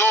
2,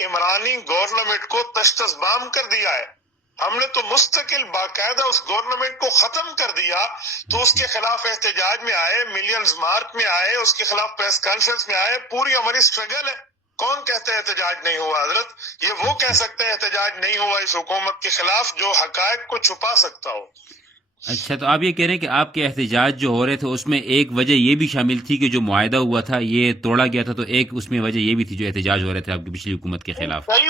عمرانی government کو تشتزبام کر دیا ہے. ہم نے تو مستقل باقاعدہ اس گورنمنٹ کو ختم کر دیا. تو اس کے خلاف احتجاج میں آئے, ملینز مارچ میں آئے, اس کے خلاف پریس کانفرنس میں آئے, پوری ہماری اسٹرگل ہے. کون کہتا ہے احتجاج نہیں ہوا حضرت؟ یہ وہ کہہ سکتا ہے احتجاج نہیں ہوا اس حکومت کے خلاف جو حقائق کو چھپا سکتا ہو. اچھا، تو آپ یہ کہہ رہے ہیں کہ آپ کے احتجاج جو ہو رہے تھے اس میں ایک وجہ یہ بھی شامل تھی کہ جو معاہدہ ہوا تھا یہ توڑا گیا تھا، تو ایک اس میں وجہ یہ بھی تھی جو احتجاج ہو رہے تھے آپ کی پچھلی حکومت کے خلاف؟ کئی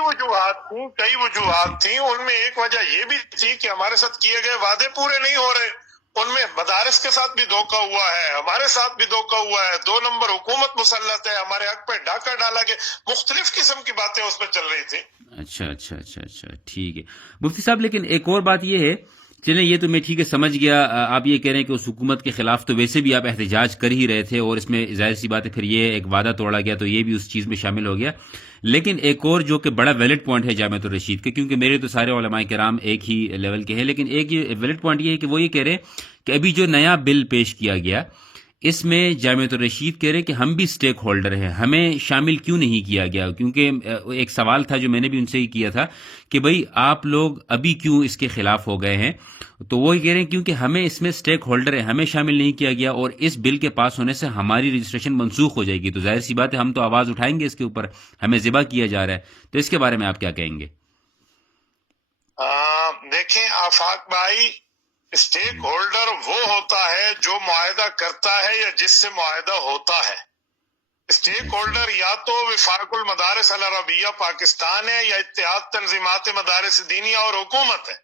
وجوہات تھیں. ان میں ایک وجہ یہ بھی تھی کہ ہمارے ساتھ کیے گئے وعدے پورے نہیں ہو رہے. ان میں مدارس کے ساتھ بھی دھوکہ ہوا ہے, ہمارے ساتھ بھی دھوکہ ہوا ہے. 2 نمبر حکومت مسلط ہے, ہمارے حق پہ ڈاکہ ڈالا گیا. مختلف قسم کی باتیں اس میں چل رہی تھی. اچھا ٹھیک ہے مفتی صاحب. لیکن ایک اور بات یہ ہے، چلیں یہ تو میں ٹھیک ہے سمجھ گیا، آپ یہ کہہ رہے ہیں کہ اس حکومت کے خلاف تو ویسے بھی آپ احتجاج کر ہی رہے تھے، اور اس میں ظاہر سی بات ہے پھر یہ ایک وعدہ توڑا گیا تو یہ بھی اس چیز میں شامل ہو گیا. لیکن ایک اور جو کہ بڑا ویلڈ پوائنٹ ہے جامعۃ الرشید کے، کیونکہ میرے تو سارے علماء کرام ایک ہی لیول کے ہیں، لیکن ایک ویلڈ پوائنٹ یہ ہے کہ وہ یہ کہہ رہے ہیں کہ ابھی جو نیا بل پیش کیا گیا اس میں جامعۃ الرشید کہہ رہے کہ ہم بھی سٹیک ہولڈر ہیں، ہمیں شامل کیوں نہیں کیا گیا؟ کیونکہ ایک سوال تھا جو میں نے بھی ان سے ہی کیا تھا کہ بھئی آپ لوگ ابھی کیوں اس کے خلاف ہو گئے ہیں؟ تو وہ کہہ رہے ہیں کیونکہ ہمیں اس میں سٹیک ہولڈر ہے، ہمیں شامل نہیں کیا گیا، اور اس بل کے پاس ہونے سے ہماری رجسٹریشن منسوخ ہو جائے گی. تو ظاہر سی بات ہے ہم تو آواز اٹھائیں گے اس کے اوپر، ہمیں ذبح کیا جا رہا ہے. تو اس کے بارے میں آپ کیا کہیں گے؟ دیکھیں آفاق بھائی، اسٹیک ہولڈر وہ ہوتا ہے جو معاہدہ کرتا ہے یا جس سے معاہدہ ہوتا ہے. اسٹیک ہولڈر یا تو وفاق المدارس العربیہ پاکستان ہے یا اتحاد تنظیمات مدارس دینیہ اور حکومت ہے.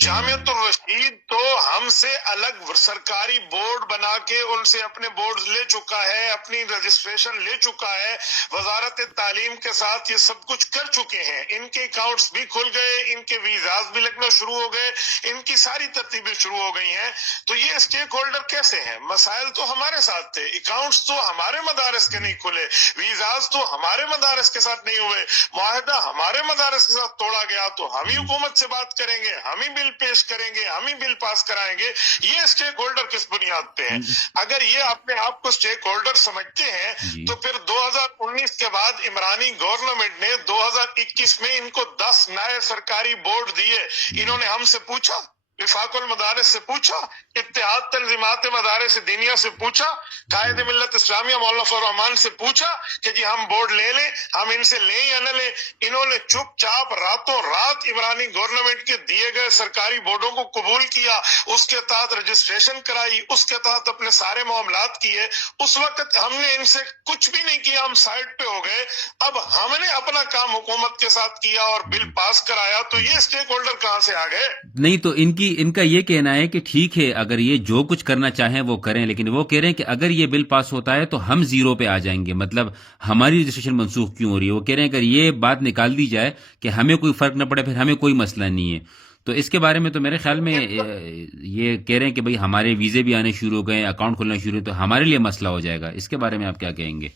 جامعۃ الرشید تو ہم سے الگ سرکاری بورڈ بنا کے ان سے اپنے بورڈ لے چکا ہے، اپنی رجسٹریشن لے چکا ہے، وزارت تعلیم کے ساتھ یہ سب کچھ کر چکے ہیں. ان کے اکاؤنٹس بھی کھل گئے، ان کے ویزاز بھی لگنا شروع ہو گئے، ان کی ساری ترتیبیں شروع ہو گئی ہیں. تو یہ اسٹیک ہولڈر کیسے ہیں؟ مسائل تو ہمارے ساتھ تھے، اکاؤنٹس تو ہمارے مدارس کے نہیں کھلے، ویزاز تو ہمارے مدارس کے ساتھ نہیں ہوئے، معاہدہ ہمارے مدارس کے ساتھ توڑا گیا. تو ہم ہی حکومت سے بات کریں گے، ہم ہی بل پیش کریں گے، ہم ہی بل پاس کرائیں گے. یہ اسٹیک ہولڈر کس بنیاد پہ ہے؟ اگر یہ اپنے آپ کو اسٹیک ہولڈر سمجھتے ہیں تو پھر 2019 کے بعد عمرانی گورنمنٹ نے 2021 میں ان کو 10 نئے سرکاری بورڈ دیے. انہوں نے ہم سے پوچھا، وفاق المدارس سے پوچھا، اتحاد تنظیمات مدارس دینیہ سے پوچھا، قائد ملت اسلامیہ مولانا فضل الرحمان سے پوچھا کہ جی ہم بورڈ لے لیں، ہم ان سے لیں یا نہ لیں؟ انہوں نے چپ چاپ راتوں رات عمرانی گورنمنٹ کے دیے گئے سرکاری بورڈوں کو قبول کیا، اس کے تحت رجسٹریشن کرائی، اس کے تحت اپنے سارے معاملات کیے. اس وقت ہم نے ان سے کچھ بھی نہیں کیا، ہم سائڈ پہ ہو گئے. اب ہم نے اپنا کام حکومت کے ساتھ کیا اور بل پاس کرایا، تو یہ اسٹیک ہولڈر کہاں سے آ گئے؟ نہیں تو ان کا یہ کہنا ہے کہ ٹھیک ہے اگر یہ جو کچھ کرنا چاہیں وہ کریں، لیکن وہ کہہ رہے ہیں کہ اگر یہ بل پاس ہوتا ہے تو ہم زیرو پہ آ جائیں گے. مطلب ہماری رجسٹریشن منسوخ کیوں ہو رہی ہے؟ وہ کہہ رہے ہیں اگر یہ بات نکال دی جائے کہ ہمیں کوئی فرق نہ پڑے پھر ہمیں کوئی مسئلہ نہیں ہے. تو اس کے بارے میں تو میرے خیال میں یہ کہہ رہے ہیں کہ بھئی ہمارے ویزے بھی آنے شروع ہو گئے، اکاؤنٹ کھلنا شروع ہو، تو ہمارے لیے مسئلہ ہو جائے گا. اس کے بارے میں آپ کیا کہیں گے؟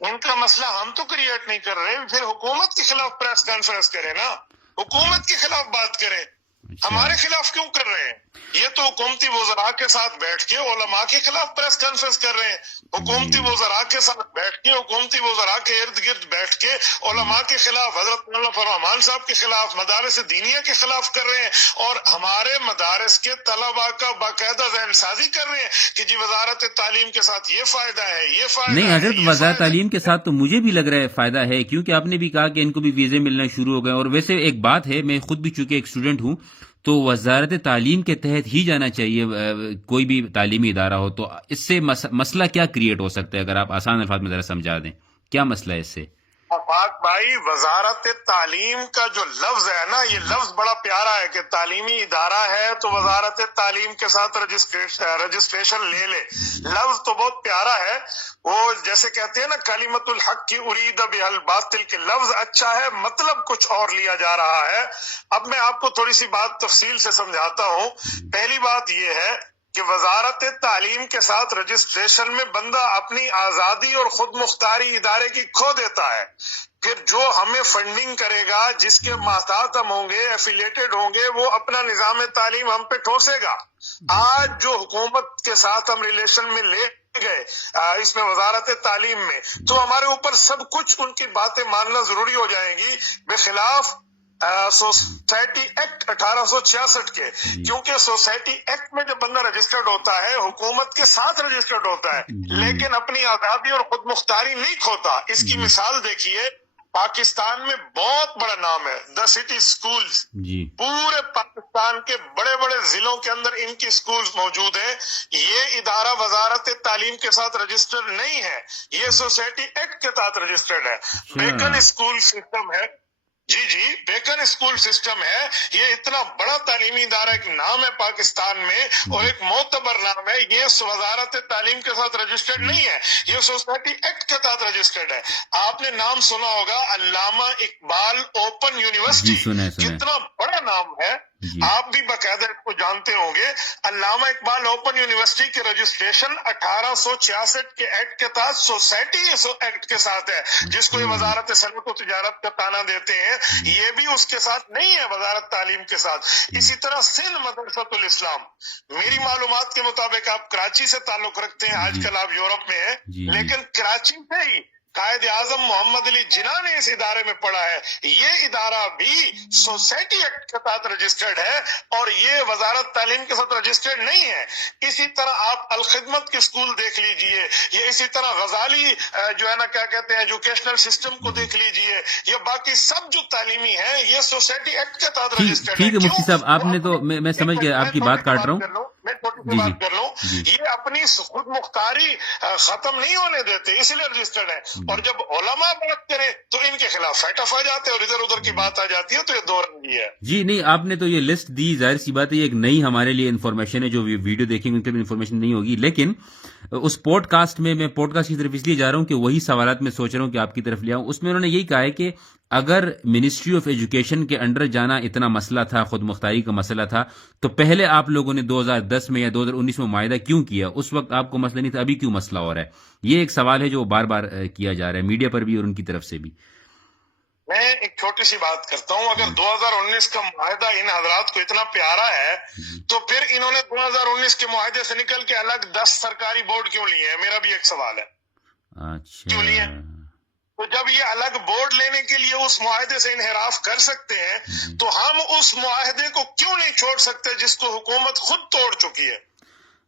ان کا مسئلہ ہم تو کریٹ نہیں کر رہے، پھر حکومت کے خلاف پریس کانفرنس کریں نا، حکومت کے خلاف بات کریں. ہمارے خلاف کیوں کر رہے ہیں؟ یہ تو حکومتی وزراء کے ساتھ بیٹھ کے علماء کے خلاف پریس کانفرنس کر رہے ہیں. حکومتی وزراء کے ساتھ بیٹھ کے، حکومتی وزراء کے ارد گرد بیٹھ کے علماء کے خلاف، حضرت مولانا فضل الرحمان صاحب کے خلاف، مدارس دینیہ کے خلاف کر رہے ہیں. اور ہمارے مدارس کے طلباء کا باقاعدہ ذہن سازی کر رہے ہیں کہ جی وزارت تعلیم کے ساتھ یہ فائدہ ہے، یہ فائدہ نہیں ہے. حضرت، وزارت تعلیم کے ساتھ تو مجھے بھی لگ رہا ہے فائدہ ہے، کیونکہ آپ نے بھی کہا کہ ان کو بھی ویزے ملنا شروع ہو گئے. اور ویسے ایک بات ہے، میں خود بھی چونکہ ایک اسٹوڈنٹ ہوں تو وزارت تعلیم کے تحت ہی جانا چاہیے کوئی بھی تعلیمی ادارہ ہو. تو اس سے مسئلہ کیا کریٹ ہو سکتا ہے؟ اگر آپ آسان الفاظ میں ذرا سمجھا دیں کیا مسئلہ ہے اس سے؟ آفاق بھائی، وزارت تعلیم کا جو لفظ ہے نا، یہ لفظ بڑا پیارا ہے کہ تعلیمی ادارہ ہے تو وزارت تعلیم کے ساتھ رجسٹریشن لے لے. لفظ تو بہت پیارا ہے، وہ جیسے کہتے ہیں نا کلمۃ الحق کی ارید بها الباطل، کے لفظ اچھا ہے، مطلب کچھ اور لیا جا رہا ہے. اب میں آپ کو تھوڑی سی بات تفصیل سے سمجھاتا ہوں. پہلی بات یہ ہے کہ وزارت تعلیم کے ساتھ رجسٹریشن میں بندہ اپنی آزادی اور خود مختاری ادارے کی کھو دیتا ہے. پھر جو ہمیں فنڈنگ کرے گا، جس کے محتاط ہم ہوں گے، ایفیلیٹڈ ہوں گے، وہ اپنا نظام تعلیم ہم پہ ٹھوسے گا. آج جو حکومت کے ساتھ ہم ریلیشن میں لے گئے اس میں وزارت تعلیم میں، تو ہمارے اوپر سب کچھ ان کی باتیں ماننا ضروری ہو جائیں گی، بخلاف سوسائٹی ایکٹ 1866 کے، کیونکہ سوسائٹی ایکٹ میں جب بندہ رجسٹرڈ ہوتا ہے حکومت کے ساتھ رجسٹرڈ ہوتا ہے، لیکن اپنی آزادی اور خود مختاری نہیں کھوتا۔ اس کی مثال دیکھیے، پاکستان میں بہت بڑا نام ہے دا سٹی اسکولز، پورے پاکستان کے بڑے بڑے ضلعوں کے اندر ان کی اسکولز موجود ہیں۔ یہ ادارہ وزارت تعلیم کے ساتھ رجسٹرڈ نہیں ہے، یہ سوسائٹی ایکٹ کے تحت رجسٹرڈ ہے۔ بیکن اسکول سسٹم ہے، جی بیکن اسکول سسٹم ہے، یہ اتنا بڑا تعلیمی ادارہ، ایک نام ہے پاکستان میں اور ایک معتبر نام ہے، یہ وزارت تعلیم کے ساتھ رجسٹرڈ نہیں ہے، یہ سوسائٹی ایکٹ کے تحت رجسٹرڈ ہے۔ آپ نے نام سنا ہوگا علامہ اقبال اوپن یونیورسٹی، کتنا بڑا نام ہے، آپ بھی باقاعدہ اس کو جانتے ہوں گے۔ علامہ اقبال اوپن یونیورسٹی کے رجسٹریشن 1866 کے ایکٹ کے تحت سوسائٹی ایکٹ کے ساتھ ہے، جس کو یہ وزارت صنعت و تجارت کا تانا دیتے ہیں، یہ بھی اس کے ساتھ نہیں ہے، وزارت تعلیم کے ساتھ۔ اسی طرح سندھ مدرسۃ الاسلام، میری معلومات کے مطابق آپ کراچی سے تعلق رکھتے ہیں، آج کل آپ یورپ میں ہیں، لیکن کراچی سے ہی قائد اعظم محمد علی جناح نے اس ادارے میں پڑھا ہے، یہ ادارہ بھی سوسائٹی ایکٹ کے تحت رجسٹرڈ ہے اور یہ وزارت تعلیم کے ساتھ رجسٹرڈ نہیں ہے۔ اسی طرح آپ الخدمت کے اسکول دیکھ لیجئے، یا اسی طرح غزالی جو ہے نا کیا کہتے ہیں ایجوکیشنل سسٹم کو دیکھ لیجئے، یا باقی سب جو تعلیمی ہیں یہ سوسائٹی ایکٹ کے تحت رجسٹرڈ ہے۔ ٹھیک ہے مفتی صاحب، آپ نے تو میں سمجھ گیا، آپ کی بات کاٹ رہا ہوں، میں چھوٹی سی بات کر لوں، یہ اپنی خود مختاری ختم نہیں ہونے دیتے، اس لیے رجسٹرڈ ہے، اور جب علماء بات کرے تو ان کے خلاف فیٹ آف آ جاتے ہیں اور ادھر ادھر کی بات آ جاتی ہے، تو یہ دو رنگی ہے۔ جی نہیں، آپ نے تو یہ لسٹ دی، ظاہر سی بات ہے یہ ایک نئی ہمارے لیے انفارمیشن ہے، جو ویڈیو دیکھیں گے ان کے لیے انفارمیشن نہیں ہوگی، لیکن اس پوڈ کاسٹ میں پوڈ کاسٹ کی طرف اس لیے جا رہا ہوں کہ وہی سوالات میں سوچ رہا ہوں کہ آپ کی طرف لے آؤں۔ اس میں انہوں نے یہی کہا ہے کہ اگر منسٹری آف ایجوکیشن کے انڈر جانا اتنا مسئلہ تھا، خود مختاری کا مسئلہ تھا، تو پہلے آپ لوگوں نے 2010 میں یا 2019 میں معاہدہ کیوں کیا؟ اس وقت آپ کو مسئلہ نہیں تھا، ابھی کیوں مسئلہ ہو رہا ہے؟ یہ ایک سوال ہے جو بار بار کیا جا رہا ہے میڈیا پر بھی اور ان کی طرف سے بھی۔ میں ایک چھوٹی سی بات کرتا ہوں، اگر 2019 کا معاہدہ ان حضرات کو اتنا پیارا ہے تو پھر انہوں نے 2019 کے معاہدے سے نکل کے الگ 10 سرکاری بورڈ کیوں لیے ہیں؟ میرا بھی ایک سوال ہے، کیوں لیے؟ تو جب یہ الگ بورڈ لینے کے لیے اس معاہدے سے انحراف کر سکتے ہیں تو ہم اس معاہدے کو کیوں نہیں چھوڑ سکتے جس کو حکومت خود توڑ چکی ہے؟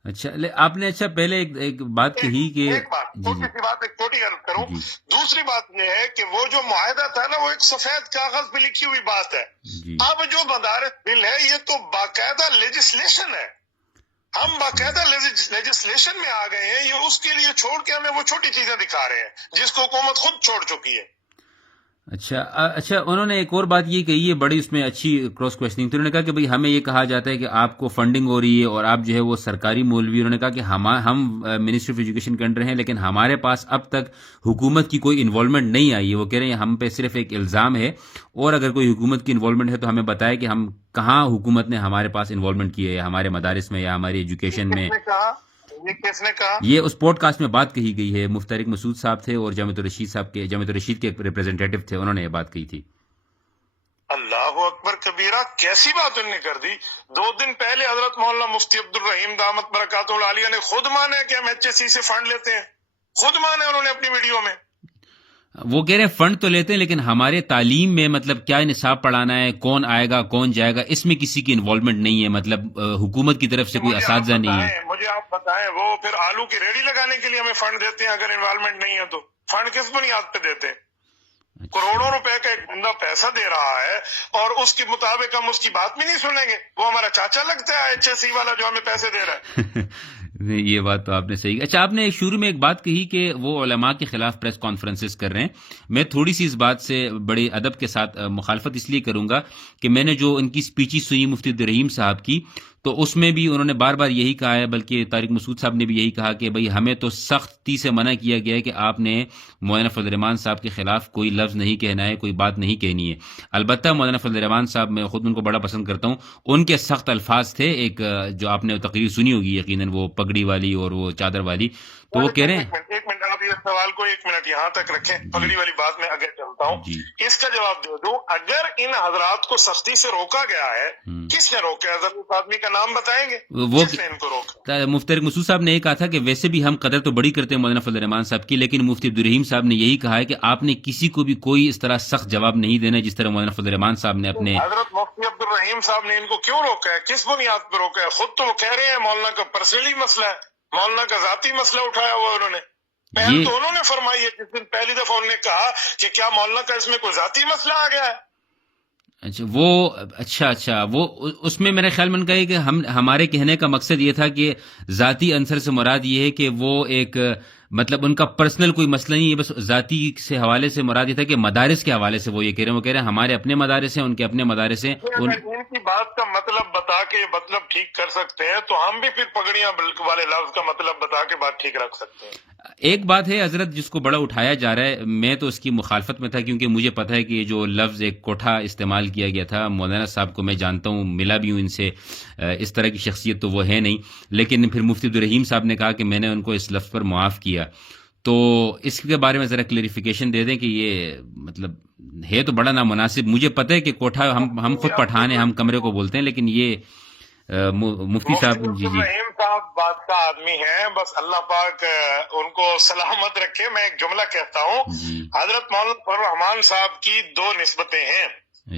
اچھا، آپ نے پہلے ایک بات کہی کہ چھوٹی سی بات ایک چھوٹی عرض کروں، دوسری بات یہ ہے کہ وہ جو معاہدہ تھا نا، وہ ایک سفید کاغذ پہ لکھی ہوئی بات ہے، اب جو مدارس بل ہے یہ تو باقاعدہ لیجسلیشن ہے، ہم باقاعدہ لیجسلیشن میں آ گئے ہیں، یہ اس کے لیے چھوڑ کے ہمیں وہ چھوٹی چیزیں دکھا رہے ہیں جس کو حکومت خود چھوڑ چکی ہے۔ اچھا، انہوں نے ایک اور بات یہ کہی ہے بڑی اس میں اچھی کراس کوشچننگ تھی، انہوں نے کہا کہ بھئی ہمیں یہ کہا جاتا ہے کہ آپ کو فنڈنگ ہو رہی ہے اور آپ جو ہے وہ سرکاری مولوی، انہوں نے کہا کہ ہم منسٹری آف ایجوکیشن کے انڈر ہیں، لیکن ہمارے پاس اب تک حکومت کی کوئی انوالومنٹ نہیں آئی ہے، وہ کہہ رہے ہیں ہم پہ صرف ایک الزام ہے، اور اگر کوئی حکومت کی انوالومنٹ ہے تو ہمیں بتائے کہ ہم کہاں حکومت نے ہمارے پاس انوالومنٹ کی ہے، ہمارے مدارس میں یا ہماری ایجوکیشن میں۔ یہ کس نے کہا؟ یہ اس پوڈ کاسٹ میں بات کہی گئی ہے، مفتی طارق مسعود صاحب تھے اور جامعۃ الرشید کے ریپرزینٹیٹو تھے، انہوں نے یہ بات کہی تھی۔ اللہ اکبر کبیرہ، کیسی بات انہوں نے کر دی؟ 2 دن پہلے حضرت مولانا مفتی عبد الرحیم دامت برکاتہ العالیہ نے خود مانا کہ ہم HSC سے فنڈ لیتے ہیں، خود مانا انہوں نے اپنی ویڈیو میں۔ وہ کہہ رہے ہیں فنڈ تو لیتے ہیں لیکن ہمارے تعلیم میں مطلب کیا نصاب پڑھانا ہے، کون آئے گا کون جائے گا، اس میں کسی کی انوالومنٹ نہیں ہے، مطلب حکومت کی طرف سے کوئی اساتذہ نہیں ہے۔ مجھے آپ بتائیں، وہ پھر آلو کی ریڑھی لگانے کے لیے ہمیں فنڈ دیتے ہیں، اگر انوالومنٹ نہیں ہے تو فنڈ کس بنیاد پہ دیتے ہیں؟ کروڑوں روپے کا ایک بندہ پیسہ دے رہا ہے اور اس کے مطابق ہم اس کی بات بھی نہیں سنیں گے؟ وہ ہمارا چاچا لگتا ہے HSC والا جو ہمیں پیسے دے رہا ہے۔ یہ بات تو آپ نے صحیح۔ اچھا، آپ نے شروع میں ایک بات کہی کہ وہ علماء کے خلاف پریس کانفرنسز کر رہے ہیں، میں تھوڑی سی اس بات سے بڑے ادب کے ساتھ مخالفت اس لیے کروں گا کہ میں نے جو ان کی سپیچی سنی مفتی عبدالرحیم صاحب کی، تو اس میں بھی انہوں نے بار بار یہی کہا ہے، بلکہ طارق مسعود صاحب نے بھی یہی کہا کہ بھئی ہمیں تو سختی سے منع کیا گیا ہے کہ آپ نے مولانا فضل الرحمان صاحب کے خلاف کوئی لفظ نہیں کہنا ہے، کوئی بات نہیں کہنی ہے۔ البتہ مولانا فضل الرحمان صاحب، میں خود ان کو بڑا پسند کرتا ہوں، ان کے سخت الفاظ تھے، ایک جو آپ نے تقریر سنی ہوگی یقیناً، وہ پگڑی والی اور وہ چادر والی، تو وہ کہہ رہے ہیں ایک منٹ آپ یہ سوال کو 1 منٹ یہاں تک رکھیں، پگڑی والی بات میں آگے چلتا ہوں، اس کا جواب دے دوں۔ اگر ان حضرات کو سختی سے روکا گیا ہے، کس نے روکا ہے؟ ضرور آدمی کا نام بتائیں گے کس نے ان کو روکا؟ مفتی طارق مسعود صاحب نے یہ کہا تھا کہ ویسے بھی ہم قدر تو بڑی کرتے ہیں مولانا فضل الرحمان صاحب کی، لیکن مفتی عبدالرحیم صاحب نے یہی کہا ہے کہ آپ نے کسی کو بھی کوئی اس طرح سخت جواب نہیں دینا جس طرح مولانا فضل الرحمان صاحب نے اپنے حضرت مفتی عبدالرحیم صاحب نے ان کو کیوں روکا ہے؟ کس بنیاد پہ روکا ہے؟ خود تو وہ کہہ رہے ہیں مولانا کا پرسنلی مسئلہ ہے، مولانا کا ذاتی مسئلہ اٹھایا ہوا انہوں نے۔ پہل تو انہوں نے فرمائی ہے، جس دن پہلی دفعہ انہوں نے کہا کہ کیا مولانا کا اس میں کوئی ذاتی مسئلہ آ گیا ہے؟ اچھا وہ اس میں میرے خیال میں کہا کہ ہمارے کہنے کا مقصد یہ تھا کہ ذاتی عنصر سے مراد یہ ہے کہ وہ ایک مطلب ان کا پرسنل کوئی مسئلہ نہیں ہے، بس ذاتی سے حوالے سے مراد یہ تھا کہ مدارس کے حوالے سے وہ یہ کہہ رہے ہیں، وہ کہہ رہے ہیں ہمارے اپنے مدارس ہیں، ان کے اپنے مدارس ہیں۔ ان کی بات کا مطلب بتا کے مطلب ٹھیک کر سکتے ہیں تو ہم بھی پھر پگڑیاں والے لفظ کا مطلب بتا کے بات ٹھیک رکھ سکتے ہیں۔ ایک بات ہے حضرت جس کو بڑا اٹھایا جا رہا ہے، میں تو اس کی مخالفت میں تھا کیونکہ مجھے پتہ ہے کہ یہ جو لفظ ایک کوٹھا استعمال کیا گیا تھا، مولانا صاحب کو میں جانتا ہوں، ملا بھی ہوں ان سے، اس طرح کی شخصیت تو وہ ہے نہیں، لیکن پھر مفتی عبدالرحیم صاحب نے کہا کہ میں نے ان کو اس لفظ پر معاف کیا، تو اس کے بارے میں ذرا کلیریفیکیشن دے دیں کہ یہ مطلب ہے تو بڑا نامناسب۔ مجھے پتہ ہے کہ کوٹھا ہم خود پٹھان ہیں، ہم کمرے کو بولتے ہیں، لیکن یہ مفتی صاحب عبدالرحیم صاحب بادشاہ آدمی ہیں، بس اللہ پاک ان کو سلامت رکھے۔ میں ایک جملہ کہتا ہوں، حضرت مولانا فضل الرحمان صاحب کی 2 نسبتیں ہیں،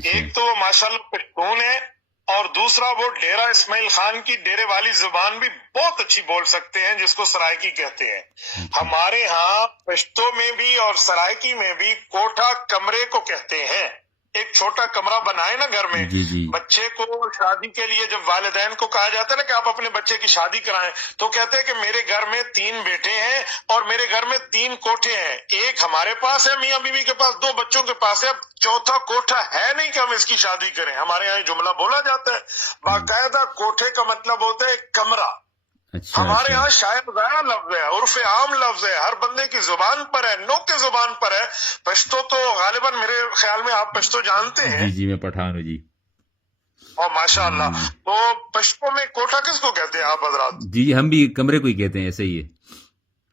ایک تو وہ ماشاءاللہ پشتون ہے، اور دوسرا وہ ڈیرہ اسماعیل خان کی ڈیرے والی زبان بھی بہت اچھی بول سکتے ہیں، جس کو سرائکی کہتے ہیں۔ ہمارے ہاں پشتو میں بھی اور سرائکی میں بھی کوٹھا کمرے کو کہتے ہیں۔ ایک چھوٹا کمرہ بنائے نا گھر میں، بچے کو شادی کے لیے جب والدین کو کہا جاتا ہے نا کہ آپ اپنے بچے کی شادی کرائیں، تو کہتے ہیں کہ میرے گھر میں 3 بیٹے ہیں اور میرے گھر میں 3 کوٹھے ہیں، ایک ہمارے پاس ہے میاں بیوی کے پاس، 2 بچوں کے پاس ہے، اب چوتھا کوٹھا ہے نہیں کہ ہم اس کی شادی کریں۔ ہمارے یہاں جملہ بولا جاتا ہے، باقاعدہ کوٹھے کا مطلب ہوتا ہے ایک کمرہ۔ ہمارے یہاں شاید ضائع لفظ ہے، عرف عام لفظ ہے، ہر بندے کی زبان پر ہے، نوک زبان پر ہے۔ پشتو تو غالباً میرے خیال میں آپ پشتو جانتے ہیں۔ جی میں پٹھان ہوں جی۔ اور ماشاءاللہ، تو پشتو میں کوٹھا کس کو کہتے ہیں آپ حضرات؟ جی ہم بھی کمرے کو ہی کہتے ہیں، ایسے ہی ہے۔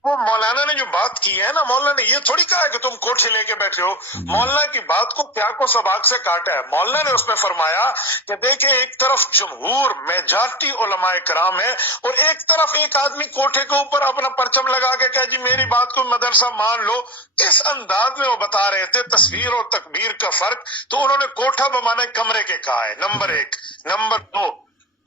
وہ مولانا نے جو بات کی ہے نا، مولانا نے یہ تھوڑی کہا ہے کہ تم کوٹھے لے کے بیٹھے ہو، مولانا کی بات کو کیا کو سباق سے کاٹا ہے۔ مولانا نے اس میں فرمایا کہ دیکھیں، ایک طرف جمہور میجارٹی علماء کرام ہے، اور ایک طرف ایک آدمی کوٹھے کے اوپر اپنا پرچم لگا کے کہ جی میری بات کو مدرسہ مان لو۔ اس انداز میں وہ بتا رہے تھے تصویر اور تکبیر کا فرق، تو انہوں نے کوٹھا بمانے کمرے کے کہا ہے، نمبر 1۔ نمبر 2،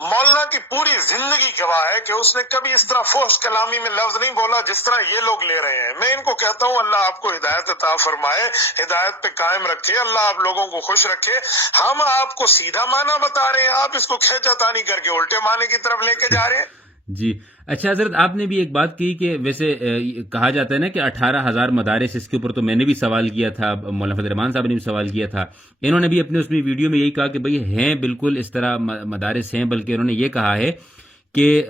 مولانا کی پوری زندگی گواہ ہے کہ اس نے کبھی اس طرح فحش کلامی میں لفظ نہیں بولا جس طرح یہ لوگ لے رہے ہیں۔ میں ان کو کہتا ہوں اللہ آپ کو ہدایت عطا فرمائے، ہدایت پہ قائم رکھے، اللہ آپ لوگوں کو خوش رکھے۔ ہم آپ کو سیدھا معنی بتا رہے ہیں، آپ اس کو کھینچا تانی کر کے الٹے معنی کی طرف لے کے جا رہے ہیں۔ جی اچھا حضرت، آپ نے بھی ایک بات کی کہ ویسے کہا جاتا ہے نا کہ 18,000 مدارس، اس کے اوپر تو میں نے بھی سوال کیا تھا، مولانا فضل الرحمان صاحب نے بھی سوال کیا تھا، انہوں نے بھی اپنے اس میں ویڈیو میں یہی کہا کہ بھئی ہیں بالکل اس طرح مدارس ہیں، بلکہ انہوں نے یہ کہا ہے کہ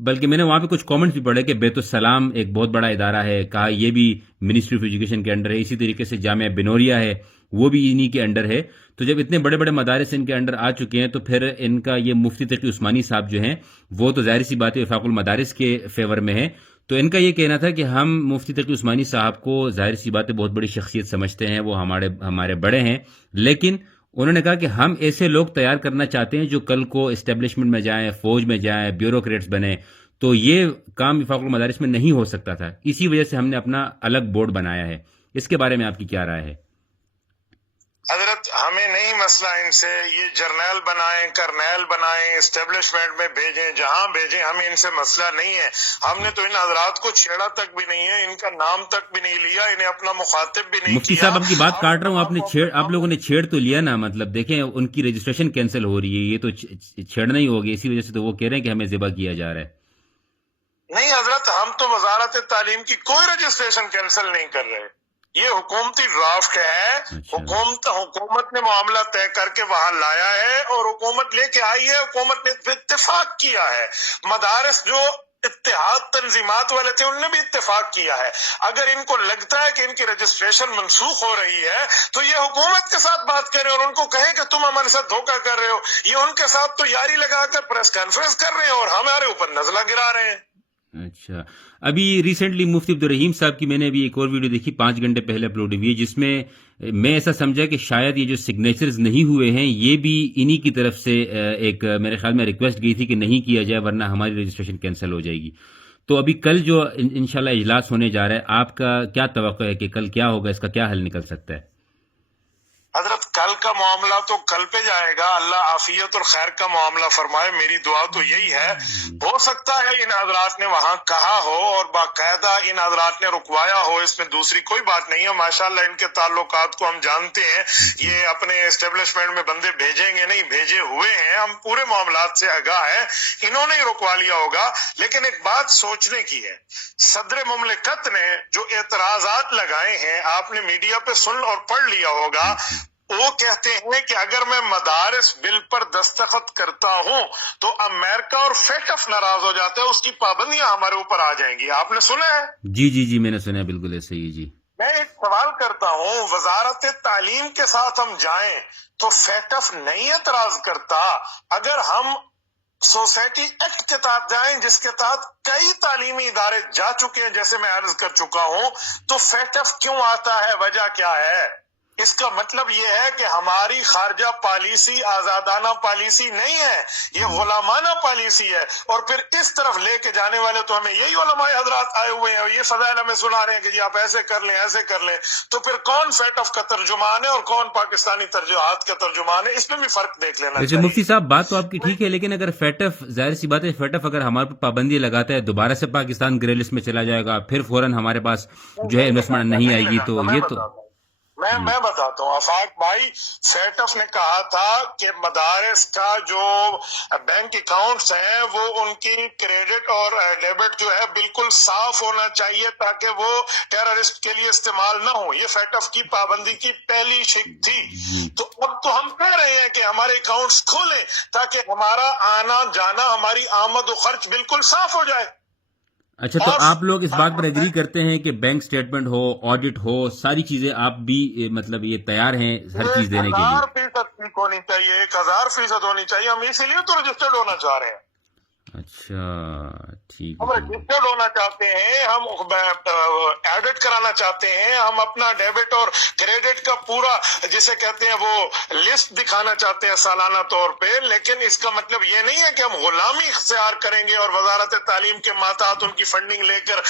بلکہ میں نے وہاں پہ کچھ کامنٹس بھی پڑھے کہ بیت السلام ایک بہت بڑا ادارہ ہے، کہا یہ بھی منسٹری آف ایجوکیشن کے انڈر ہے، اسی طریقے سے جامعہ بنوریا ہے وہ بھی انہی کے انڈر ہے۔ تو جب اتنے بڑے بڑے مدارس ان کے انڈر آ چکے ہیں تو پھر ان کا یہ مفتی تقی عثمانی صاحب جو ہیں وہ تو ظاہر سی بات ہے وفاق المدارس کے فیور میں ہیں، تو ان کا یہ کہنا تھا کہ ہم مفتی تقی عثمانی صاحب کو ظاہر سی بات ہے بہت بڑی شخصیت سمجھتے ہیں، وہ ہمارے بڑے ہیں، لیکن انہوں نے کہا کہ ہم ایسے لوگ تیار کرنا چاہتے ہیں جو کل کو اسٹیبلشمنٹ میں جائیں، فوج میں جائیں، بیوروکریٹس بنیں، تو یہ کام وفاق المدارس میں نہیں ہو سکتا تھا، اسی وجہ سے ہم نے اپنا الگ بورڈ بنایا ہے۔ اس کے بارے میں آپ کی کیا رائے ہے؟ حضرت ہمیں نہیں مسئلہ ان سے، یہ جرنیل بنائیں، کرنیل بنائیں، اسٹیبلشمنٹ میں بھیجیں، جہاں بھیجیں، ہمیں ان سے مسئلہ نہیں ہے۔ ہم نے تو ان حضرات کو چھیڑا تک بھی نہیں ہے، ان کا نام تک بھی نہیں لیا، انہیں اپنا مخاطب بھی نہیں مفتی صاحب آپ کی بات کاٹ رہا ہوں، آپ لوگوں نے چھیڑ تو لیا نا، مطلب دیکھیں ان کی رجسٹریشن کینسل ہو رہی ہے، یہ تو چھیڑنا ہی ہوگی، اسی وجہ سے تو وہ کہہ رہے ہیں کہ ہمیں ذبح کیا جا رہا ہے۔ نہیں حضرت، ہم تو وزارت تعلیم کی کوئی رجسٹریشن کینسل نہیں کر رہے، یہ حکومتی ڈرافٹ ہے، حکومت نے معاملہ طے کر کے وہاں لایا ہے اور حکومت لے کے آئی ہے، حکومت نے اتفاق کیا ہے، مدارس جو اتحاد تنظیمات والے تھے ان نے بھی اتفاق کیا ہے۔ اگر ان کو لگتا ہے کہ ان کی رجسٹریشن منسوخ ہو رہی ہے تو یہ حکومت کے ساتھ بات کریں اور ان کو کہیں کہ تم ہمارے ساتھ دھوکہ کر رہے ہو، یہ ان کے ساتھ تو یاری لگا کر پریس کانفرنس کر رہے ہیں اور ہمارے اوپر نزلہ گرا رہے ہیں۔ اچھا، ابھی ریسنٹلی مفتی عبدالرحیم صاحب کی میں نے ابھی ایک اور ویڈیو دیکھی 5 گھنٹے پہلے اپلوڈ ہوئی ہے، جس میں میں ایسا سمجھا کہ شاید یہ جو سگنیچرز نہیں ہوئے ہیں یہ بھی انہی کی طرف سے ایک میرے خیال میں ریکویسٹ گئی تھی کہ نہیں کیا جائے ورنہ ہماری رجسٹریشن کینسل ہو جائے گی. تو ابھی کل جو انشاءاللہ اجلاس ہونے جا رہا ہے، آپ کا کیا توقع ہے کہ کل کیا ہوگا، اس کا کیا حل نکل سکتا ہے؟ حضرت کل کا معاملہ تو کل پہ جائے گا، اللہ عافیت اور خیر کا معاملہ فرمائے، میری دعا تو یہی ہے. ہو سکتا ہے ان حضرات نے وہاں کہا ہو اور باقاعدہ ان حضرات نے رکوایا ہو، اس میں دوسری کوئی بات نہیں ہے. ماشاءاللہ ان کے تعلقات کو ہم جانتے ہیں، یہ اپنے اسٹیبلشمنٹ میں بندے بھیجیں گے نہیں، بھیجے ہوئے ہیں، ہم پورے معاملات سے آگاہ ہیں، انہوں نے ہی رکوا لیا ہوگا. لیکن ایک بات سوچنے کی ہے، صدر مملکت نے جو اعتراضات لگائے ہیں آپ نے میڈیا پہ سن اور پڑھ لیا ہوگا، وہ کہتے ہیں کہ اگر میں مدارس بل پر دستخط کرتا ہوں تو امریکہ اور فیٹف ناراض ہو جاتا ہے، اس کی پابندیاں ہمارے اوپر آ جائیں گی. آپ نے سنا ہے؟ جی میں نے سنا ہے، بالکل ایسے ہی. جی میں ایک سوال کرتا ہوں، وزارت تعلیم کے ساتھ ہم جائیں تو فیٹف نہیں اعتراض کرتا. اگر ہم سوسائٹی ایکٹ کے تحت جائیں جس کے تحت کئی تعلیمی ادارے جا چکے ہیں، جیسے میں عرض کر چکا ہوں، تو فیٹف کیوں آتا ہے؟ وجہ کیا ہے؟ اس کا مطلب یہ ہے کہ ہماری خارجہ پالیسی آزادانہ پالیسی نہیں ہے، یہ غلامانہ پالیسی ہے. اور پھر اس طرف لے کے جانے والے تو ہمیں یہی علماء حضرات آئے ہوئے ہیں، یہ فضائل ہمیں سنا رہے ہیں کہ جی آپ ایسے کر لیں ایسے کر لیں. تو پھر کون فیٹف کا ترجمان ہے اور کون پاکستانی ترجمہات کا ترجمان ہے؟ اس میں بھی فرق دیکھ لینا ویسے چاہیے. مفتی صاحب بات تو آپ کی ٹھیک ہے، لیکن اگر فیٹف، ظاہر سی بات ہے فیٹف اگر ہمارے پر پابندی لگاتا ہے، دوبارہ سے پاکستان گرے لسٹ میں چلا جائے گا، پھر فوراً ہمارے پاس جو ہے انویسٹمنٹ نہیں آئے گی، تو یہ تو میں بتاتا ہوں آفاق بھائی، فیٹف نے کہا تھا کہ مدارس کا جو بینک اکاؤنٹس ہیں وہ ان کی کریڈٹ اور ڈیبٹ جو ہے بالکل صاف ہونا چاہیے تاکہ وہ ٹیررسٹ کے لیے استعمال نہ ہو. یہ فیٹف کی پابندی کی پہلی شک تھی. تو اب تو ہم کہہ رہے ہیں کہ ہمارے اکاؤنٹس کھولیں تاکہ ہمارا آنا جانا، ہماری آمد و خرچ بالکل صاف ہو جائے. اچھا، تو آپ لوگ اس بات پر ایگری کرتے ہیں کہ بینک سٹیٹمنٹ ہو، آڈٹ ہو، ساری چیزیں آپ بھی مطلب یہ تیار ہیں ہر چیز دینے کے لیے؟ 1000% ٹھیک ہونی چاہیے، 1000% ہونی چاہیے. ہم اسی لیے تو رجسٹرڈ ہونا چاہ رہے ہیں. اچھا ٹھیک ہم ہے. رجسٹرڈ ہونا چاہتے ہیں، ہم ایڈٹ کرانا چاہتے ہیں، ہم اپنا ڈیبٹ اور کریڈٹ کا پورا جسے کہتے ہیں وہ لسٹ دکھانا چاہتے ہیں سالانہ طور پہ. لیکن اس کا مطلب یہ نہیں ہے کہ ہم غلامی اختیار کریں گے اور وزارت تعلیم کے ماتحت ان کی فنڈنگ لے کر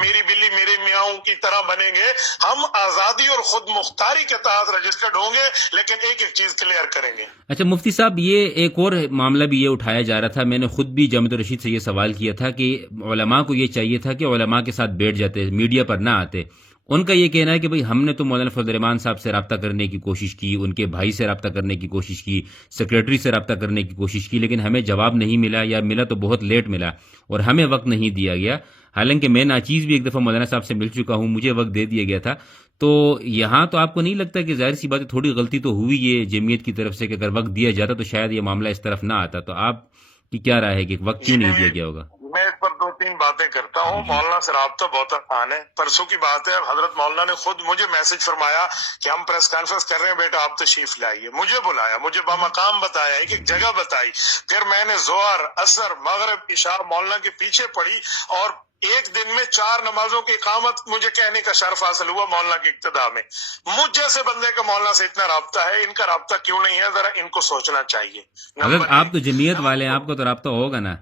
میری بلی میری میاؤں کی طرح بنیں گے. ہم آزادی اور خود مختاری کے تحت رجسٹرڈ ہوں گے، لیکن ایک چیز کلیئر کریں گے. اچھا مفتی صاحب، یہ ایک اور معاملہ بھی یہ اٹھایا جا رہا تھا، میں نے خود بھی جامعۃ الرشید سے یہ سوال کیا تھا کہ علماء کو یہ چاہیے تھا کہ علماء کے ساتھ بیٹھ جاتے، میڈیا پر نہ آتے. ان کا یہ کہنا ہے کہ بھئی ہم نے تو مولانا فضل الرحمان صاحب سے رابطہ کرنے کی کوشش کی، ان کے بھائی سے رابطہ کرنے کی کوشش کی، سیکریٹری سے رابطہ کرنے کی کوشش کی، لیکن ہمیں جواب نہیں ملا، یا ملا تو بہت لیٹ ملا اور ہمیں وقت نہیں دیا گیا. حالانکہ میں ناچیز بھی ایک دفعہ مولانا صاحب سے مل چکا ہوں، مجھے وقت دے دیا گیا تھا. تو یہاں تو آپ کو نہیں لگتا کہ ظاہر سی بات ہے تھوڑی غلطی تو ہوئی یہ جمعیت کی طرف سے کہ اگر وقت دیا جاتا تو شاید یہ معاملہ اس طرف نہ آتا؟ تو آپ کی کیا رائے ہے کہ وقت کیوں نہیں دیا گیا ہوگا؟ میں اس پر 2-3 باتیں کرتا ہوں. مولانا سے رابطہ بہت آسان ہے. پرسوں کی بات ہے، حضرت مولانا نے خود مجھے میسج فرمایا کہ ہم پریس کانفرنس کر رہے ہیں بیٹا آپ تشریف لائیے. مجھے بلایا، مجھے بمقام بتایا، ایک جگہ بتائی. پھر میں نے ظہر عصر مغرب عشاء مولانا کے پیچھے پڑھی اور ایک دن میں 4 نمازوں کی اقامت مجھے کہنے کا شرف حاصل ہوا مولانا کی ابتدا میں. مجھ جیسے بندے کا مولانا سے اتنا رابطہ ہے، ان کا رابطہ کیوں نہیں ہے؟ ذرا ان کو سوچنا چاہیے. اگر آپ تو جمعیت والے ہیں، آپ کا تو رابطہ ہوگا نا؟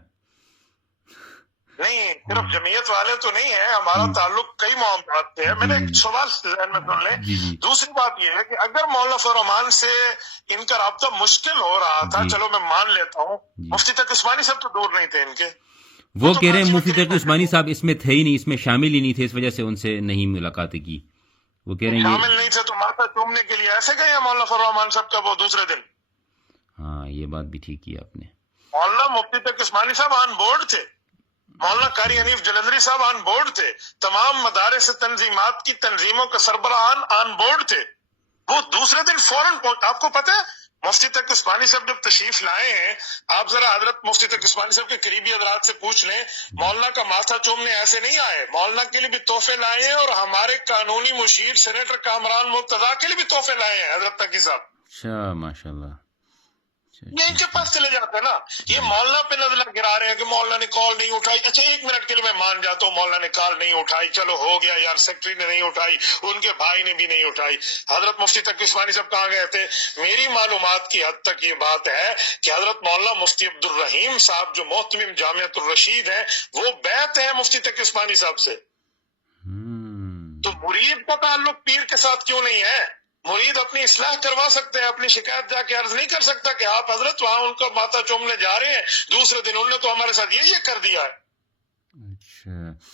نہیں، صرف جمعیت والے تو نہیں ہے، ہمارا تعلق کئی معاملات سے ہے. میں نے ایک سوال ذہن میں سن لیں. دوسری بات یہ ہے کہ اگر مولانا فضل الرحمان سے ان کا رابطہ مشکل ہو رہا تھا، چلو میں مان لیتا ہوں، مفتی تقی عثمانی صاحب تو دور نہیں تھے ان کے. وہ کہہ رہے ہیں مفتی تقی عثمانی صاحب اس میں تھے ہی نہیں، اس میں شامل ہی نہیں تھے، اس وجہ سے ان سے نہیں ملاقاتیں کی. وہ کہہ رہے ہیں شامل نہیں تھے تو ماتھا چومنے کے لیے ایسے گئے مولانا فضل الرحمان صاحب کا وہ دوسرے دن. ہاں یہ بات بھی ٹھیک کی آپ نے. مولانا مفتی تقی عثمانی صاحب آن بورڈ تھے، مولانا قاری حنیف جلندری صاحب آن بورڈ تھے، تمام مدارس تنظیمات کی تنظیموں کے سربراہان آن بورڈ تھے. وہ دوسرے دن فوراً آپ کو پتہ ہے مفتی تقی عثمانی صاحب جب تشریف لائے ہیں، آپ ذرا حضرت مفتی تقی عثمانی صاحب کے قریبی حضرات سے پوچھ لیں، مولانا کا ماتھا چومنے ایسے نہیں آئے، مولانا کے لیے بھی تحفے لائے ہیں اور ہمارے قانونی مشیر سینیٹر کامران مرتضیٰ کے لیے بھی تحفے لائے ہیں حضرت تقی صاحب. اچھا ماشاءاللہ. یہ ان کے پاس چلے جاتے ہیں نا. یہ مولانا پہ نظر گرا رہے ہیں کہ مولانا نے کال نہیں اٹھائی. اچھا ایک منٹ کے لیے میں مان جاتا ہوں مولانا نے کال نہیں اٹھائی, چلو ہو گیا یار, سیکرٹری نے نہیں اٹھائی, ان کے بھائی نے بھی نہیں اٹھائی. حضرت مفتی تقی عثمانی صاحب کہاں گئے تھے؟ میری معلومات کی حد تک یہ بات ہے کہ حضرت مولانا مفتی عبد الرحیم صاحب جو محتمم جامعۃ الرشید ہیں وہ بیعت ہیں مفتی تقی عثمانی صاحب سے. تو مرید کا تعلق پیر کے ساتھ کیوں نہیں ہے؟ مرید اپنی اصلاح کروا سکتے ہیں, اپنی شکایت جا کے عرض نہیں کر سکتا کہ آپ حضرت وہاں ان کا ماتھا چومنے جا رہے ہیں, دوسرے دن انہوں نے تو ہمارے ساتھ یہ کر دیا ہے.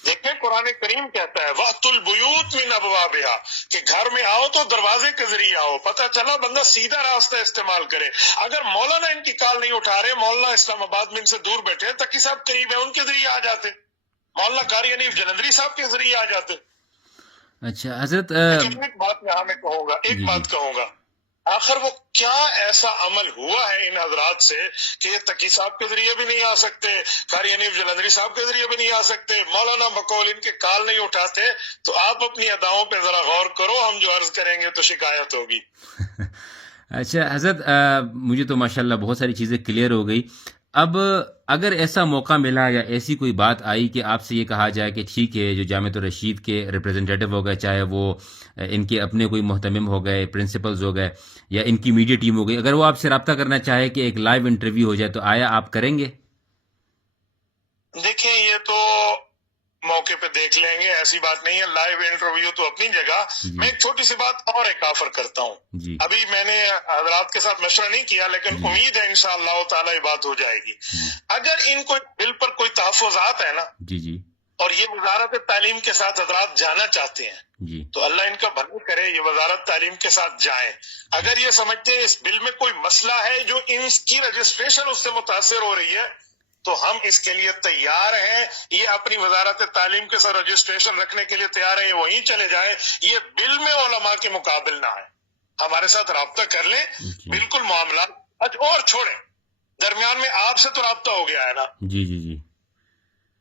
دیکھیں قرآن کریم کہتا ہے وَأْتُوا الْبُيُوتَ مِنْ أَبْوَابِهَا, کہ گھر میں آؤ تو دروازے کے ذریعے آؤ. پتہ چلا بندہ سیدھا راستہ استعمال کرے. اگر مولانا ان کی کال نہیں اٹھا رہے, مولانا اسلام آباد میں ان سے دور بیٹھے, تقی صاحب قریب ہے, ان کے ذریعے آ جاتے. مولانا قاری حنیف جلندری صاحب کے ذریعے آ جاتے. اچھا حضرت ایک بات یہاں میں کہوں گا, ایک بات کہوں گا, آخر وہ کیا ایسا عمل ہوا ہے ان حضرات سے کہ یہ تقی صاحب کے ذریعے بھی نہیں آ سکتے, قاری حنیف جلندری صاحب کے ذریعے بھی نہیں آ سکتے, مولانا بقول ان کے کال نہیں اٹھاتے؟ تو آپ اپنی اداؤں پہ ذرا غور کرو, ہم جو عرض کریں گے تو شکایت ہوگی. اچھا حضرت مجھے تو ماشاءاللہ بہت ساری چیزیں کلیئر ہو گئی. اب اگر ایسا موقع ملا یا ایسی کوئی بات آئی کہ آپ سے یہ کہا جائے کہ ٹھیک ہے جو جامعۃ الرشید کے ریپرزنٹیٹو ہو گئے, چاہے وہ ان کے اپنے کوئی محتمم ہو گئے, پرنسپلز ہو گئے, یا ان کی میڈیا ٹیم ہو گئی, اگر وہ آپ سے رابطہ کرنا چاہے کہ ایک لائیو انٹرویو ہو جائے, تو آیا آپ کریں گے؟ دیکھیں یہ تو موقع پہ دیکھ لیں گے, ایسی بات نہیں ہے. لائیو انٹرویو تو اپنی جگہ. میں ایک چھوٹی سی بات اور ایک آفر کرتا ہوں. ابھی میں نے حضرات کے ساتھ مشورہ نہیں کیا, لیکن امید ہے انشاءاللہ تعالی یہ بات ہو جائے گی. اگر ان کو بل پر کوئی تحفظات ہے نا, اور یہ وزارت تعلیم کے ساتھ حضرات جانا چاہتے ہیں, تو اللہ ان کا بھلا کرے, یہ وزارت تعلیم کے ساتھ جائیں. اگر یہ سمجھتے ہیں اس بل میں کوئی مسئلہ ہے جو ان کی رجسٹریشن اس سے متاثر ہو رہی ہے, تو ہم اس کے لیے تیار ہیں. یہ اپنی وزارت تعلیم کے ساتھ رجسٹریشن رکھنے کے لیے تیار ہیں, وہیں چلے جائیں. یہ بل میں علماء کے مقابل نہ ہے, ہمارے ساتھ رابطہ کر لیں, بالکل معاملات اور چھوڑیں. درمیان میں آپ سے تو رابطہ ہو گیا ہے نا,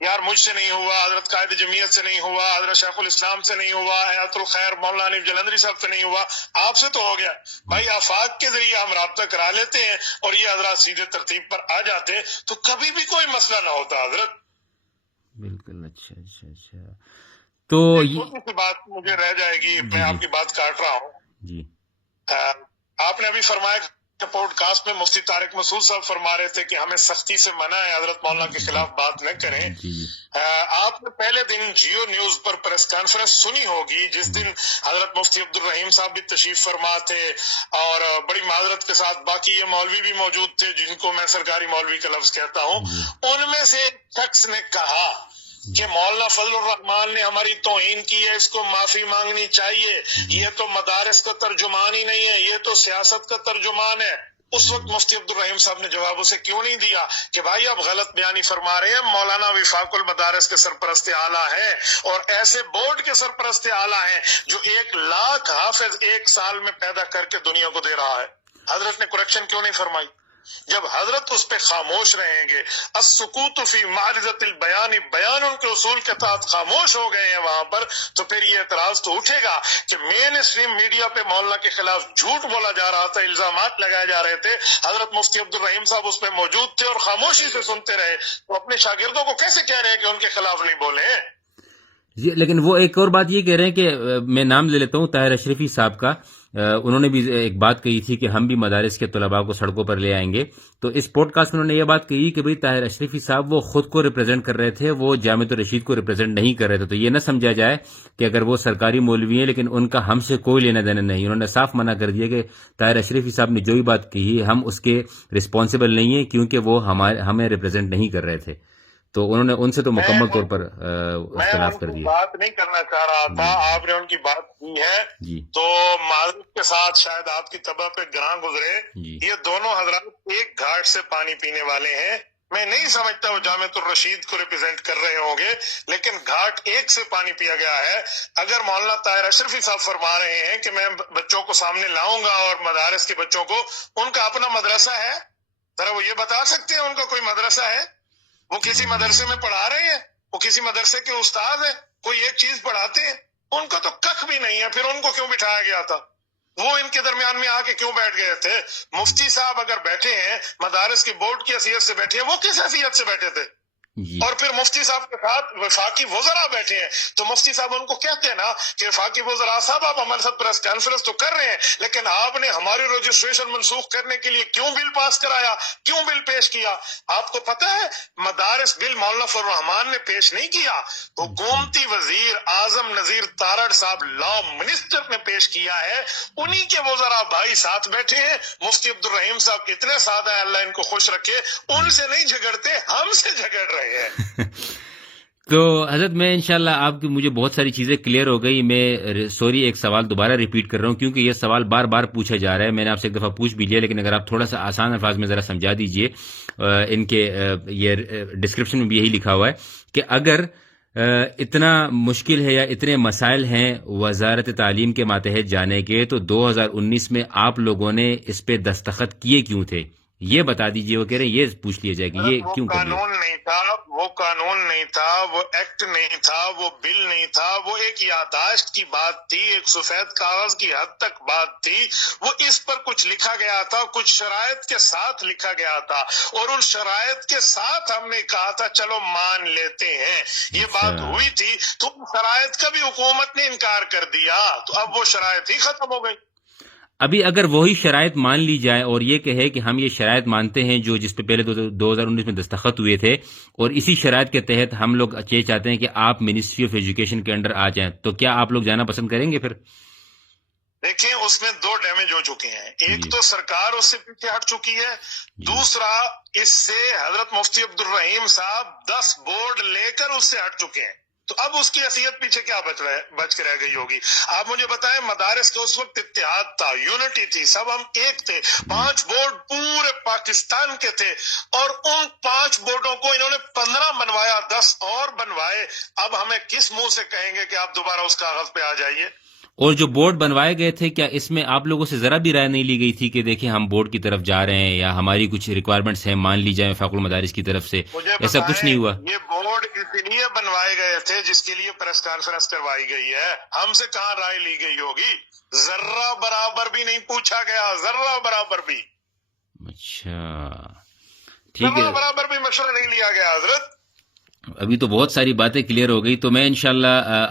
یار مجھ سے نہیں ہوا, حضرت قائد جمعیت سے نہیں ہوا, حضرت شیخ الاسلام سے نہیں ہوا, حیات الخیر مولانا حنیف جلندری صاحب سے نہیں ہوا, آپ سے تو ہو گیا بھائی. آفاق کے ذریعے ہم رابطہ کرا لیتے ہیں اور یہ حضرات سیدھے ترتیب پر آ جاتے, تو کبھی بھی کوئی مسئلہ نہ ہوتا حضرت. بالکل. اچھا تو چھوٹی سی بات مجھے رہ جائے گی, میں آپ کی بات کاٹ رہا ہوں. آپ نے ابھی فرمایا پوڈ کاسٹ میں مفتی طارق مسعود صاحب فرما رہے تھے کہ ہمیں سختی سے منع ہے حضرت مولانا کے خلاف بات نہ کریں. آپ نے پہلے دن جیو نیوز پر پریس کانفرنس سنی ہوگی جس دن حضرت مفتی عبد الرحیم صاحب بھی تشریف فرما تھے, اور بڑی معذرت کے ساتھ باقی یہ مولوی بھی موجود تھے جن کو میں سرکاری مولوی کا لفظ کہتا ہوں. ان میں سے ایک شخص نے کہا کہ مولانا فضل الرحمان نے ہماری توہین کی ہے, اس کو معافی مانگنی چاہیے, یہ تو مدارس کا ترجمان ہی نہیں ہے, یہ تو سیاست کا ترجمان ہے. اس وقت مفتی عبد الرحیم صاحب نے جواب اسے کیوں نہیں دیا کہ بھائی آپ غلط بیانی فرما رہے ہیں, مولانا وفاق المدارس کے سرپرست اعلیٰ ہیں, اور ایسے بورڈ کے سرپرست اعلیٰ ہیں جو 1,00,000 حافظ ایک سال میں پیدا کر کے دنیا کو دے رہا ہے. حضرت نے کریکشن کیوں نہیں فرمائی؟ جب حضرت اس پہ خاموش رہیں گے, السکوت فی معرضۃ البیان, بیان ان کے اصول کے تحت خاموش ہو گئے ہیں وہاں پر, تو پھر یہ اعتراض تو اٹھے گا کہ مین اسٹریم میڈیا پہ مولانا کے خلاف جھوٹ بولا جا رہا تھا, الزامات لگائے جا رہے تھے, حضرت مفتی عبد الرحیم صاحب اس پہ موجود تھے اور خاموشی سے سنتے رہے, تو اپنے شاگردوں کو کیسے کہہ رہے ہیں کہ ان کے خلاف نہیں بولے ہیں؟ لیکن وہ ایک اور بات یہ کہہ رہے ہیں کہ میں نام لے لیتا ہوں طاہر اشرفی صاحب کا, انہوں نے بھی ایک بات کہی تھی کہ ہم بھی مدارس کے طلباء کو سڑکوں پر لے آئیں گے. تو اس پوڈ کاسٹ میں انہوں نے یہ بات کہی کہ بھئی طاہر اشرفی صاحب وہ خود کو ریپرزینٹ کر رہے تھے, وہ جامعۃ الرشید کو ریپرزینٹ نہیں کر رہے تھے. تو یہ نہ سمجھا جائے کہ اگر وہ سرکاری مولوی ہیں لیکن ان کا ہم سے کوئی لینا دینا نہیں. انہوں نے صاف منع کر دیا کہ طاہر اشرفی صاحب نے جو بھی بات کہی ہم اس کے رسپانسبل نہیں ہیں, کیونکہ وہ ہمیں ریپرزینٹ نہیں کر رہے تھے. تو انہوں نے ان سے تو مکمل طور پر اختلاف کر دیا. بات نہیں کرنا چاہ رہا تھا, آپ نے ان کی بات کی ہے تو معذرت کے ساتھ شاید آپ کی طبع پہ گراں گزرے. یہ دونوں حضرات ایک گھاٹ سے پانی پینے والے ہیں. میں نہیں سمجھتا وہ جامعۃ الرشید کو ریپرزینٹ کر رہے ہوں گے, لیکن گھاٹ ایک سے پانی پیا گیا ہے. اگر مولانا طاہر اشرفی صاحب فرما رہے ہیں کہ میں بچوں کو سامنے لاؤں گا اور مدارس کے بچوں کو, ان کا اپنا مدرسہ ہے, ذرا وہ یہ بتا سکتے ہیں ان کا کوئی مدرسہ ہے؟ وہ کسی مدرسے میں پڑھا رہے ہیں, وہ کسی مدرسے کے استاد ہیں, کوئی ایک چیز پڑھاتے ہیں؟ ان کا تو کخ بھی نہیں ہے, پھر ان کو کیوں بٹھایا گیا تھا؟ وہ ان کے درمیان میں آ کے کیوں بیٹھ گئے تھے؟ مفتی صاحب اگر بیٹھے ہیں مدارس کی بورڈ کی حیثیت سے بیٹھے ہیں، وہ کس حیثیت سے بیٹھے تھے؟ جی اور پھر مفتی صاحب کے ساتھ وفاقی وزراء بیٹھے ہیں، تو مفتی صاحب ان کو کہتے ہیں نا کہ وفاقی وزراء صاحب آپ ہمارے ساتھ پریس کانفرنس تو کر رہے ہیں، لیکن آپ نے ہماری رجسٹریشن منسوخ کرنے کے لیے کیوں بل پاس کرایا، کیوں بل پیش کیا؟ آپ کو پتہ ہے مدارس بل مولانا فضل الرحمان نے پیش نہیں کیا، حکومتی وزیر اعظم نذیر تارڑ صاحب لا منسٹر نے پیش کیا ہے، انہی کے وزراء بھائی ساتھ بیٹھے ہیں۔ مفتی عبد الرحیم صاحب اتنے سادہ ہیں، اللہ ان کو خوش رکھے، ان سے نہیں جھگڑتے، ہم سے جھگڑ رہے ہیں۔ تو حضرت میں انشاءاللہ آپ کی مجھے بہت ساری چیزیں کلیئر ہو گئی۔ میں سوری ایک سوال دوبارہ ریپیٹ کر رہا ہوں کیونکہ یہ سوال بار بار پوچھا جا رہا ہے، میں نے آپ سے ایک دفعہ پوچھ بھی لیا، لیکن اگر آپ تھوڑا سا آسان الفاظ میں ذرا سمجھا دیجئے۔ ان کے یہ ڈسکرپشن میں بھی یہی لکھا ہوا ہے کہ اگر اتنا مشکل ہے یا اتنے مسائل ہیں وزارت تعلیم کے ماتحت جانے کے، تو 2019 میں آپ لوگوں نے اس پہ دستخط کیے کیوں تھے؟ یہ بتا دیجئے۔ وہ کہہ رہے ہیں یہ پوچھ لیا جائے کہ یہ کیوں کر لیا؟ قانون نہیں تھا، وہ قانون نہیں تھا، وہ ایکٹ نہیں تھا، وہ بل نہیں تھا، وہ ایک یادداشت کی بات تھی، ایک سفید کاغذ کی حد تک بات تھی۔ وہ اس پر کچھ لکھا گیا تھا، کچھ شرائط کے ساتھ لکھا گیا تھا، اور ان شرائط کے ساتھ ہم نے کہا تھا چلو مان لیتے ہیں۔ یہ بات ہوئی تھی تو ان شرائط کا بھی حکومت نے انکار کر دیا، تو اب وہ شرائط ہی ختم ہو گئی۔ ابھی اگر وہی شرائط مان لی جائے اور یہ کہے کہ ہم یہ شرائط مانتے ہیں جو جس پہ پہلے 2019 میں دستخط ہوئے تھے، اور اسی شرائط کے تحت ہم لوگ یہ چاہتے ہیں کہ آپ منسٹری آف ایجوکیشن کے انڈر آ جائیں، تو کیا آپ لوگ جانا پسند کریں گے پھر؟ دیکھیں اس میں دو ڈیمیج ہو چکے ہیں، ایک تو سرکار اس سے پیچھے ہٹ چکی ہے، دوسرا اس سے حضرت مفتی عبد الرحیم صاحب 10 بورڈ لے کر اس سے ہٹ چکے ہیں، تو اب اس کی حیثیت پیچھے کیا بچ کے رہ گئی ہوگی؟ آپ مجھے بتائیں، مدارس کا اس وقت اتحاد تھا، یونٹی تھی، سب ہم ایک تھے، 5 بورڈ پورے پاکستان کے تھے، اور ان 5 بورڈوں کو انہوں نے 15 بنوایا، 10 اور بنوائے۔ اب ہمیں کس منہ سے کہیں گے کہ آپ دوبارہ اس کاغذ پہ آ جائیے؟ اور جو بورڈ بنوائے گئے تھے، کیا اس میں آپ لوگوں سے ذرا بھی رائے نہیں لی گئی تھی کہ دیکھیں ہم بورڈ کی طرف جا رہے ہیں یا ہماری کچھ ریکوائرمنٹس ہیں مان لی جائیں وفاق المدارس کی طرف سے؟ ایسا کچھ نہیں ہوا؟ یہ بورڈ اس لیے بنوائے گئے تھے جس کے لیے پریس کانفرنس کروائی گئی ہے، ہم سے کہاں رائے لی گئی ہوگی؟ ذرہ برابر بھی نہیں پوچھا گیا، ذرہ برابر بھی۔ اچھا ٹھیک ہے، ذرہ برابر بھی مشورہ نہیں لیا گیا حضرت۔ ابھی تو بہت ساری باتیں کلیئر ہو گئی، تو میں انشاءاللہ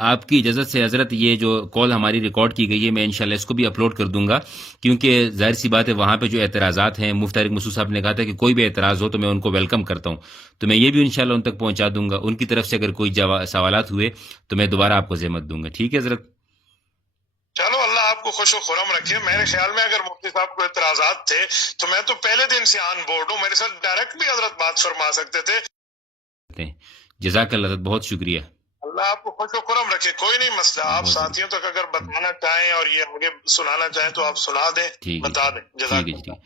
آپ کی اجازت سے حضرت یہ جو کال ہماری ریکارڈ کی گئی ہے میں انشاءاللہ اس کو بھی اپلوڈ کر دوں گا، کیونکہ ظاہر سی بات ہے وہاں پہ جو اعتراضات ہیں، مفتی طارق مسعود صاحب نے کہا تھا کہ کوئی بھی اعتراض ہو تو میں ان کو ویلکم کرتا ہوں، تو میں یہ بھی انشاءاللہ ان تک پہنچا دوں گا، ان کی طرف سے اگر کوئی سوالات ہوئے تو میں دوبارہ آپ کو زحمت دوں گا۔ ٹھیک ہے حضرت؟ چلو اللہ آپ کو خوش و خرم رکھے۔ میرے خیال میں اگر مفتی صاحب کو اعتراضات تھے تو میں تو پہلے دن سے آن بورڈ ہوں، میرے ساتھ ڈائریکٹ بھی حضرت بات فرما سکتے تھے۔ جزاک اللہ حضرت، بہت شکریہ۔ اللہ آپ کو خوش و خرم رکھے، کوئی نہیں مسئلہ، آپ ساتھیوں تک اگر بتانا چاہیں اور یہ آگے سنانا چاہیں تو آپ سنا دیں، بتا دیں۔ جزاک اللہ۔